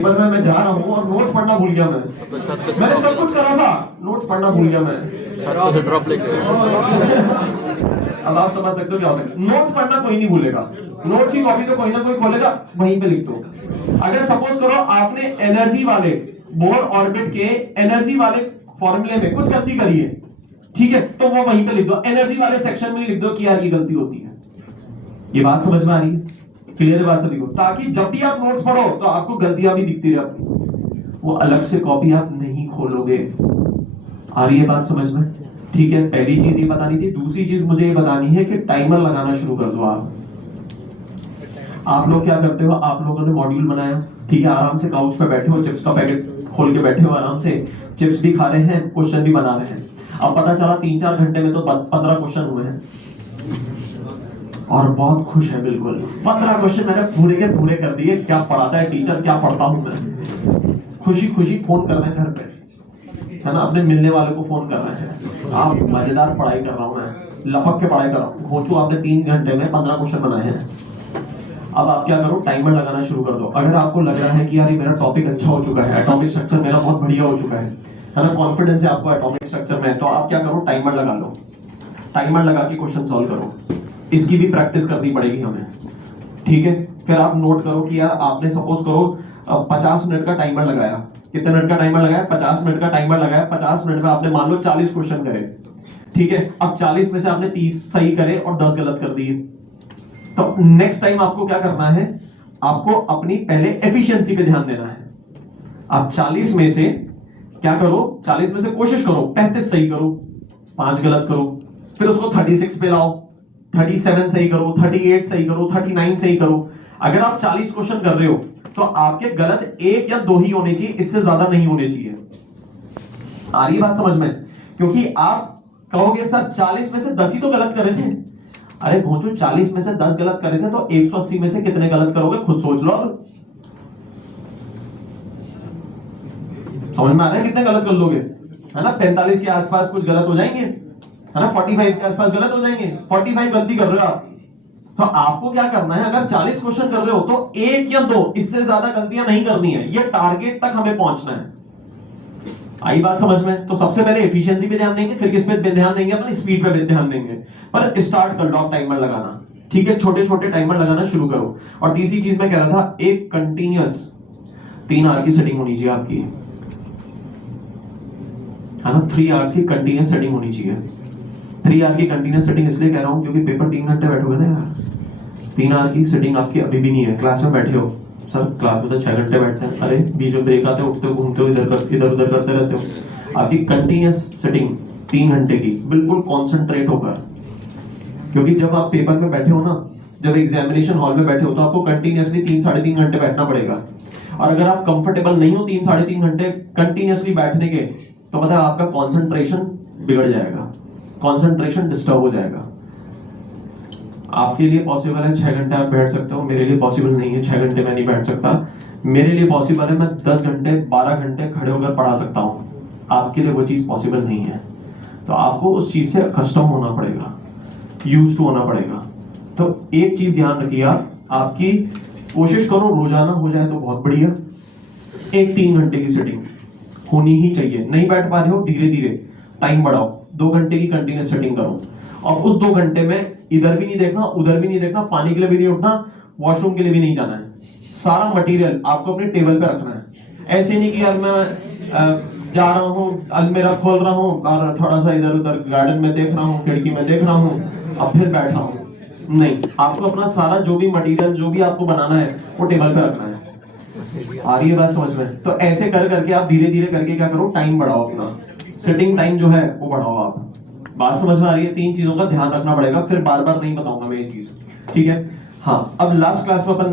पर मैं जा रहा हूँ और नोट्स पढ़ना भूल गया मैंने सब कुछ करा था, नोट्स पढ़ना भूल गया मैं। ड्रॉप लेके अब आप समझ सकते हो क्या होता है। नोट्स पढ़ना कोई नहीं भूलेगा, नोट की कॉपी तो कोई ना कोई खोलेगा, वहीं पे लिख दो। अगर सपोज करो आपने एनर्जी वाले बोर ऑर्बिट के एनर्जी वाले फॉर्मूले में कुछ गलती करी है, ठीक है, तो वो वहीं पे लिख दो, एनर्जी वाले सेक्शन में लिख दो कि यार ये गलती होती है। ये बात समझ में आ रही है? क्लियर बात से लिखो, ताकि जब भी आप नोट्स पढ़ो तो आपको गलतियां भी दिखती रहे आपकी, वो अलग से कॉपी आप नहीं खोलोगे। आ रही है बात समझ में? ठीक है, पहली चीज ये बतानी थी। दूसरी चीज मुझे ये बतानी है कि टाइमर लगाना शुरू कर दो आप लोग क्या करते हो, आप लोगों ने मॉड्यूल बनाया, ठीक है, आराम से काउच पे बैठे हो, चिप्स का पैकेट खोल के बैठे हो, आराम से चिप्स भी खा रहे हैं, क्वेश्चन भी बना रहे हैं। अब पता चला 3-4 घंटे में तो 15 क्वेश्चन हुए हैं और बहुत खुश है, बिल्कुल 15 क्वेश्चन मैंने पूरे के पूरे कर दिए। क्या पढ़ाता है टीचर, क्या पढ़ता हूं मैं। खुशी खुशी फोन कर रहे हैं घर पे, है ना, अपने मिलने वाले को फोन कर रहे हैं, आप मजेदार पढ़ाई कर रहा हूं मैं, लपक के पढ़ाई कर रहा हूं। घोचू आपने 3 घंटे में 15 क्वेश्चन बनाए हैं। अब आप क्या करो, टाइमर लगाना शुरू कर दो। अगर आपको लग रहा है कि यार मेरा टॉपिक अच्छा हो चुका है, एटॉमिक स्ट्रक्चर मेरा बहुत बढ़िया हो चुका है ना, कॉन्फिडेंस है आपको एटॉमिक स्ट्रक्चर में, तो आप क्या करो, टाइमर लगा लो। टाइमर लगा के क्वेश्चन सॉल्व करो। इसकी भी प्रैक्टिस करनी पड़ेगी हमें, ठीक है। फिर आप नोट करो कि यार आपने सपोज करो 50 मिनट का टाइमर लगाया। कितने मिनट का टाइमर लगाया? 50 मिनट का टाइमर लगाया। 50 मिनट में आपने मान लो 40 क्वेश्चन करे, ठीक है। अब 40 में से आपने 30 सही करे और 10 गलत कर दिए। तो नेक्स्ट टाइम आपको क्या करना है, आपको अपनी पहले एफिशिएंसी पे ध्यान देना है। आप 40 में से क्या करो, 40 में से कोशिश करो 35 सही करो, 5 गलत करो, फिर उसको 36 पे लाओ, 37 सही करो, 38 सही करो, 39 सही करो। अगर आप 40 क्वेश्चन कर रहे हो तो आपके गलत 1 या 2 ही होने चाहिए, इससे ज्यादा नहीं होने चाहिए। आ रही बात समझ में? क्योंकि आप कहोगे सर 40 में से 10 ही तो गलत करे थे। अरे पहुंचो, 40 में से 10 गलत करे थे तो 180 में से कितने गलत करोगे, खुद सोच लो। अब समझ में आ रहा है कितने गलत कर लोगे, है ना? 45 के आसपास कुछ गलत हो जाएंगे, है ना? 45 के आसपास गलत हो जाएंगे। 45 गलती कर रहे हो आप, तो आपको क्या करना है, अगर 40 क्वेश्चन कर रहे हो तो 1 या 2, इससे ज्यादा गलतियां नहीं करनी है। ये टारगेट तक हमें पहुंचना है। आई बात समझ में? तो सबसे पहले एफिशिएंसी पे ध्यान देंगे, फिर किस पे ध्यान देंगे, अपनी स्पीड पे ध्यान देंगे। पर स्टार्ट कर लो टाइमर लगाना, ठीक है, छोटे छोटे टाइमर लगाना शुरू करो। और तीसरी चीज मैं कह रहा था, एक कंटिन्यूअस 3 आवर की सेटिंग होनी चाहिए आपकी, है ना? 3 आवर्स की कंटिन्यूअस सेटिंग होनी चाहिए। 3 आवर की कंटिन्यूअस सेटिंग इसलिए कह रहा हूं क्योंकि पेपर 3 घंटे बैठोगे ना यार, 3 आवर की सेटिंग आपकी अभी भी नहीं है। क्लास में बैठे हो, सर क्लास में तो 6 घंटे बैठते हैं, अरे बीच में ब्रेक आते, उठते घूमते हो, इधर उधर करते रहते हो। आपकी कंटिन्यूअस सेटिंग 3 घंटे की, बिल्कुल कॉन्सेंट्रेट होकर। क्योंकि जब आप पेपर में बैठे हो ना, जब एग्जामिनेशन हॉल में बैठे हो, तो आपको कंटिन्यूअसली 3-3.5 घंटे बैठना पड़ेगा। और अगर आप कंफर्टेबल नहीं हो 3-3.5 घंटे कंटिन्यूअसली बैठने के, तो पता है आपका कॉन्सेंट्रेशन बिगड़ जाएगा, कॉन्सेंट्रेशन डिस्टर्ब हो जाएगा। आपके लिए पॉसिबल है 6 घंटे आप बैठ सकते हो, मेरे लिए पॉसिबल नहीं है, 6 घंटे मैं नहीं बैठ सकता। मेरे लिए पॉसिबल है मैं 10 घंटे 12 घंटे खड़े होकर पढ़ा सकता हूँ, आपके लिए वो चीज़ पॉसिबल नहीं है। तो आपको उस चीज़ से कस्टम होना पड़ेगा, यूज टू होना पड़ेगा। तो एक चीज़ ध्यान रखिए, आपकी कोशिश करो रोजाना हो जाए तो बहुत बढ़िया। एक 3 घंटे की सेटिंग होनी ही चाहिए। नहीं बैठ पा रहे हो, धीरे धीरे टाइम बढ़ाओ, 2 घंटे की कंटिन्यूस सेटिंग करो। और उस 2 घंटे में इधर भी नहीं देखना, उधर भी नहीं देखना, पानी के लिए भी नहीं उठना, वॉशरूम के लिए भी नहीं जाना है। सारा मटेरियल आपको अपने टेबल पे रखना है। ऐसे नहीं कि यार मैं जा रहा हूँ, अलमीरा खोल रहा हूँ और थोड़ा सा इधर उधर गार्डन में देख रहा हूँ, खिड़की में देख रहा हूँ, अब फिर बैठा हूँ। नहीं, आपको अपना सारा जो भी मटेरियल, जो भी आपको बनाना है, वो टेबल पे रखना है। आ रही है बात समझ में? तो ऐसे कर करके आप धीरे धीरे करके क्या करो, टाइम बढ़ाओ, अपना सिटिंग टाइम जो है वो बढ़ाओ आप। बात समझ में आ रही है? 3 चीजों का ध्यान रखना पड़ेगा, फिर बार बार नहीं बताऊंगा मैं ये चीज, ठीक है? हाँ, अब लास्ट क्लास में अपन